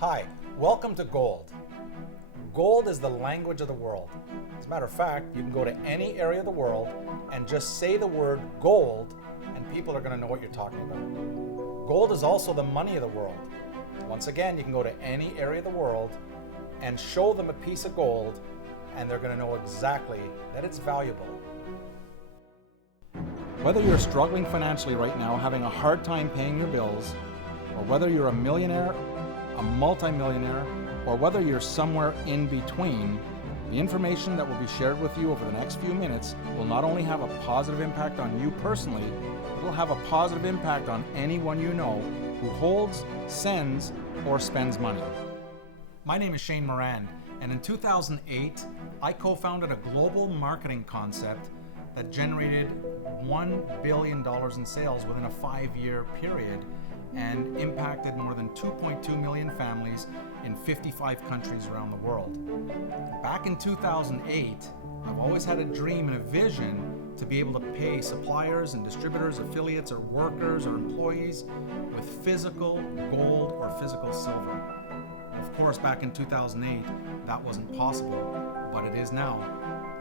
Hi, welcome to Gold. Gold is the language of the world. As a matter of fact, you can go to any area of the world and just say the word gold and people are going to know what you're talking about. Gold is also the money of the world. Once again, you can go to any area of the world and show them a piece of gold and they're going to know exactly that it's valuable. Whether you're struggling financially right now, having a hard time paying your bills, or whether you're a millionaire, a multimillionaire, or whether you're somewhere in between, the information that will be shared with you over the next few minutes will not only have a positive impact on you personally, it will have a positive impact on anyone you know who holds, sends, or spends money. My name is Shane Morand, and in 2008, I co-founded a global marketing concept that generated $1 billion in sales within a 5-year period and impacted more than 2.2 million families in 55 countries around the world. Back in 2008, I've always had a dream and a vision to be able to pay suppliers and distributors, affiliates, or workers or employees with physical gold or physical silver. Of course, back in 2008, that wasn't possible, but it is now.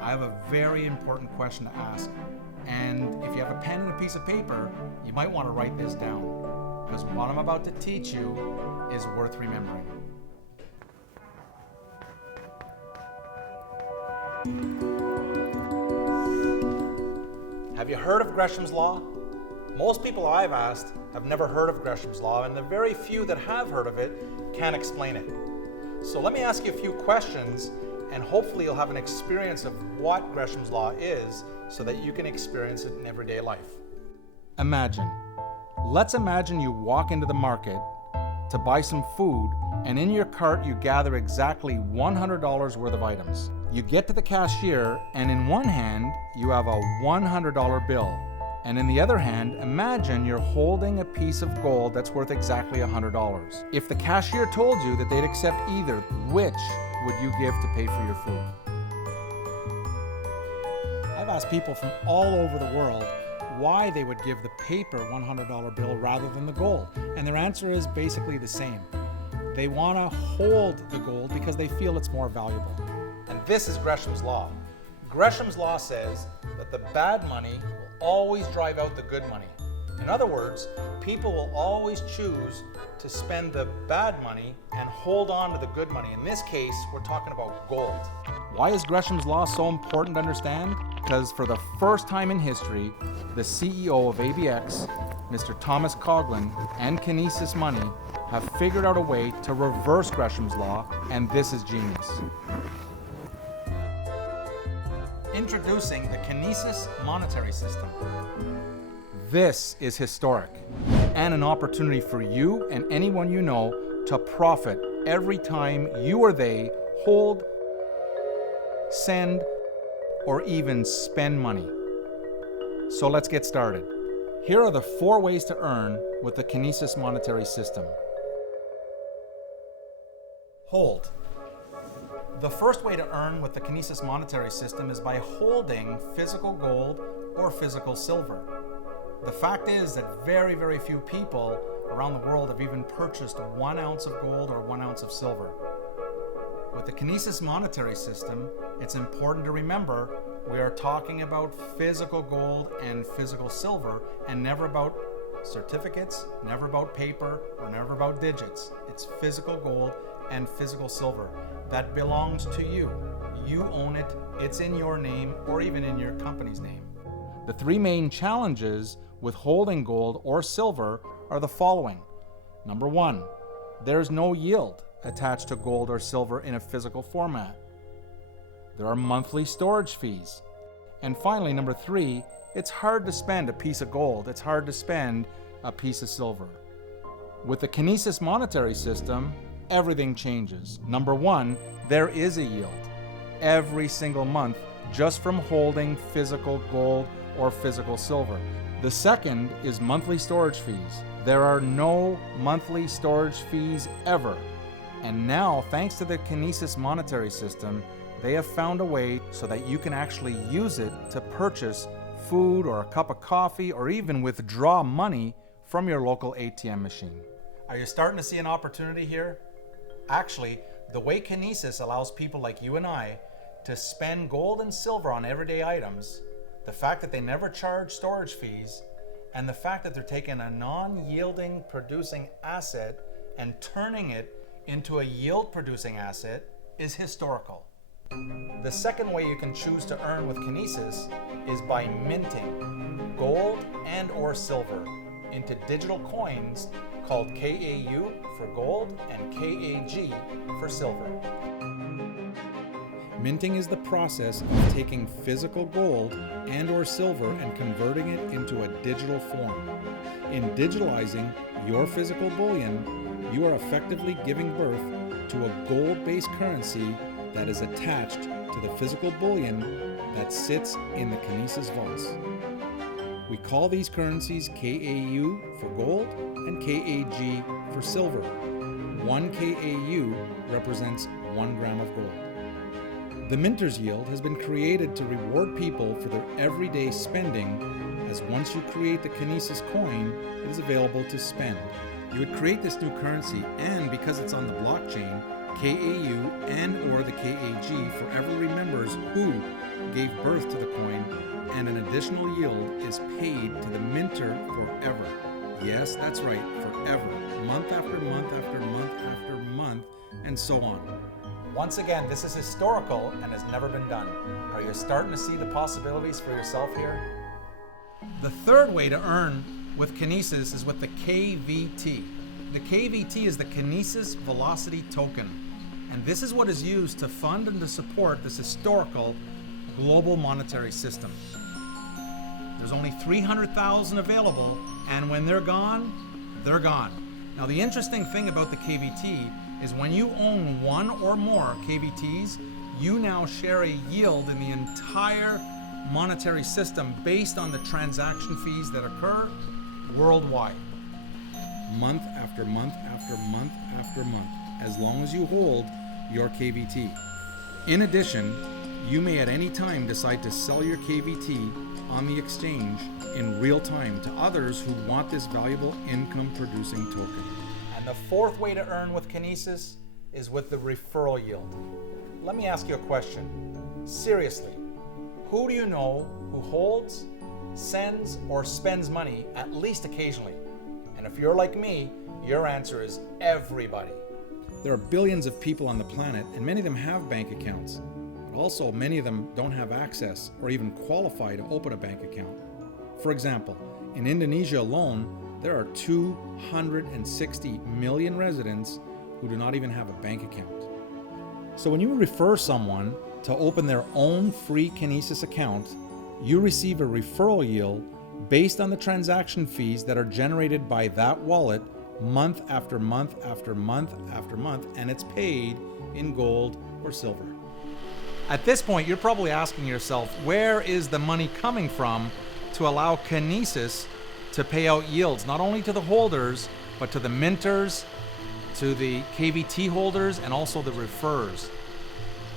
I have a very important question to ask, and if you have a pen and a piece of paper, you might want to write this down, because what I'm about to teach you is worth remembering. Have you heard of Gresham's Law? Most people I've asked have never heard of Gresham's Law, and the very few that have heard of it can't explain it. So let me ask you a few questions, and hopefully you'll have an experience of what Gresham's Law is so that you can experience it in everyday life. Let's imagine you walk into the market to buy some food, and in your cart you gather exactly $100 worth of items. You get to the cashier, and in one hand you have a $100 bill, and in the other hand, imagine you're holding a piece of gold that's worth exactly $100. If the cashier told you that they'd accept either, which would you give to pay for your food? I've asked people from all over the world why they would give the paper $100 bill rather than the gold, and their answer is basically the same. They want to hold the gold because they feel it's more valuable. And this is Gresham's Law. Gresham's Law says that the bad money will always drive out the good money. In other words, people will always choose to spend the bad money and hold on to the good money. In this case, we're talking about gold. Why is Gresham's Law so important to understand? Because for the first time in history, the CEO of ABX, Mr. Thomas Coughlin, and Kinesis Money have figured out a way to reverse Gresham's Law, and this is genius. Introducing the Kinesis monetary system. This is historic and an opportunity for you and anyone you know to profit every time you or they hold, send, or even spend money. So let's get started. Here are the 4 ways to earn with the Kinesis monetary system. Hold. The first way to earn with the Kinesis monetary system is by holding physical gold or physical silver. The fact is that very, very few people around the world have even purchased 1 ounce of gold or 1 ounce of silver. With the Kinesis monetary system, it's important to remember we are talking about physical gold and physical silver, and never about certificates, never about paper, or never about digits. It's physical gold and physical silver that belongs to you. You own it, it's in your name, or even in your company's name. The 3 main challenges with holding gold or silver are the following. Number 1, there's no yield attached to gold or silver in a physical format. There are monthly storage fees. And finally, number 3, it's hard to spend a piece of gold. It's hard to spend a piece of silver. With the Kinesis monetary system, everything changes. Number 1, there is a yield every single month just from holding physical gold or physical silver. The second is monthly storage fees. There are no monthly storage fees ever. And now, thanks to the Kinesis monetary system, they have found a way so that you can actually use it to purchase food or a cup of coffee or even withdraw money from your local ATM machine. Are you starting to see an opportunity here? Actually, the way Kinesis allows people like you and I to spend gold and silver on everyday items, the fact that they never charge storage fees, and the fact that they're taking a non-yielding producing asset and turning it into a yield-producing asset is historical. The second way you can choose to earn with Kinesis is by minting gold and or silver into digital coins called KAU for gold and KAG for silver. Minting is the process of taking physical gold and or silver and converting it into a digital form. In digitalizing your physical bullion, you are effectively giving birth to a gold-based currency that is attached to the physical bullion that sits in the Kinesis vaults. We call these currencies KAU for gold and KAG for silver. 1 KAU represents 1 gram of gold. The Minter's Yield has been created to reward people for their everyday spending, as once you create the Kinesis coin, it is available to spend. You would create this new currency, and because it's on the blockchain, KAU and or the KAG forever remembers who gave birth to the coin, and an additional yield is paid to the minter forever. Yes, that's right, forever. Month after month after month after month, and so on. Once again, this is historical and has never been done. Are you starting to see the possibilities for yourself here? The third way to earn with Kinesis is with the KVT. The KVT is the Kinesis Velocity Token, and this is what is used to fund and to support this historical global monetary system. There's only 300,000 available, and when they're gone, they're gone. Now, the interesting thing about the KVT is when you own one or more KVTs, you now share a yield in the entire monetary system based on the transaction fees that occur worldwide. Month after month after month after month, as long as you hold your KVT. In addition, you may at any time decide to sell your KVT on the exchange in real time to others who want this valuable income producing token. And the fourth way to earn with Kinesis is with the referral yield. Let me ask you a question. Seriously, who do you know who holds, sends, or spends money at least occasionally? And if you're like me, your answer is everybody. There are billions of people on the planet, and many of them have bank accounts. But also, many of them don't have access or even qualify to open a bank account. For example, in Indonesia alone, there are 260 million residents who do not even have a bank account. So when you refer someone to open their own free Kinesis account, you receive a referral yield based on the transaction fees that are generated by that wallet month after month after month after month, and it's paid in gold or silver. At this point, you're probably asking yourself, where is the money coming from to allow Kinesis to pay out yields, not only to the holders, but to the minters, to the KVT holders, and also the referrers?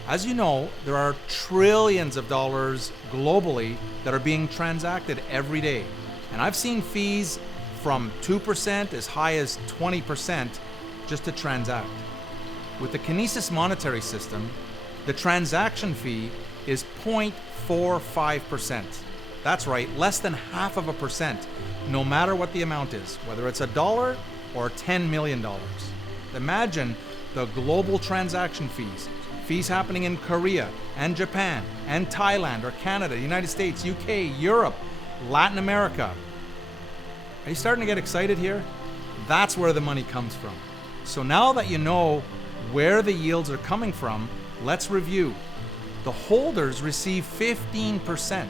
As you know, there are trillions of dollars globally that are being transacted every day. And I've seen fees from 2% as high as 20% just to transact. With the Kinesis monetary system, the transaction fee is 0.45%. That's right, less than 0.5%, no matter what the amount is, whether it's $1 or $10 million. Imagine the global transaction fees happening in Korea and Japan and Thailand or Canada, United States, UK, Europe, Latin America. Are you starting to get excited here? That's where the money comes from. So now that you know where the yields are coming from, let's review. The holders receive 15%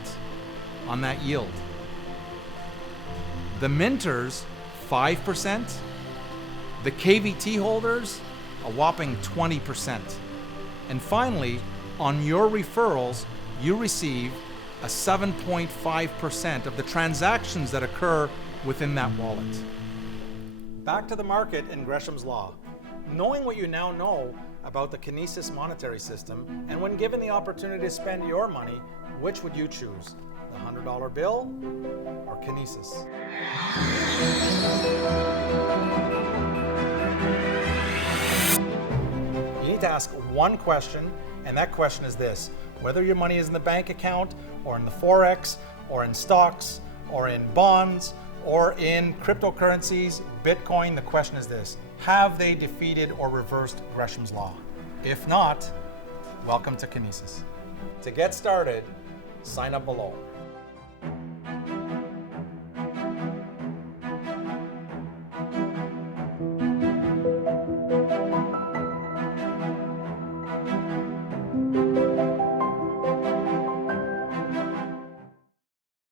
on that yield. The minters, 5%. The KVT holders, a whopping 20%. And finally, on your referrals, you receive a 7.5% of the transactions that occur within that wallet. Back to the market in Gresham's Law. Knowing what you now know about the Kinesis monetary system, and when given the opportunity to spend your money, which would you choose? The $100 bill or Kinesis? need to ask one question, and that question is this: whether your money is in the bank account, or in the Forex, or in stocks, or in bonds, or in cryptocurrencies, Bitcoin, the question is this: have they defeated or reversed Gresham's law? If not, welcome to Kinesis. To get started, sign up below.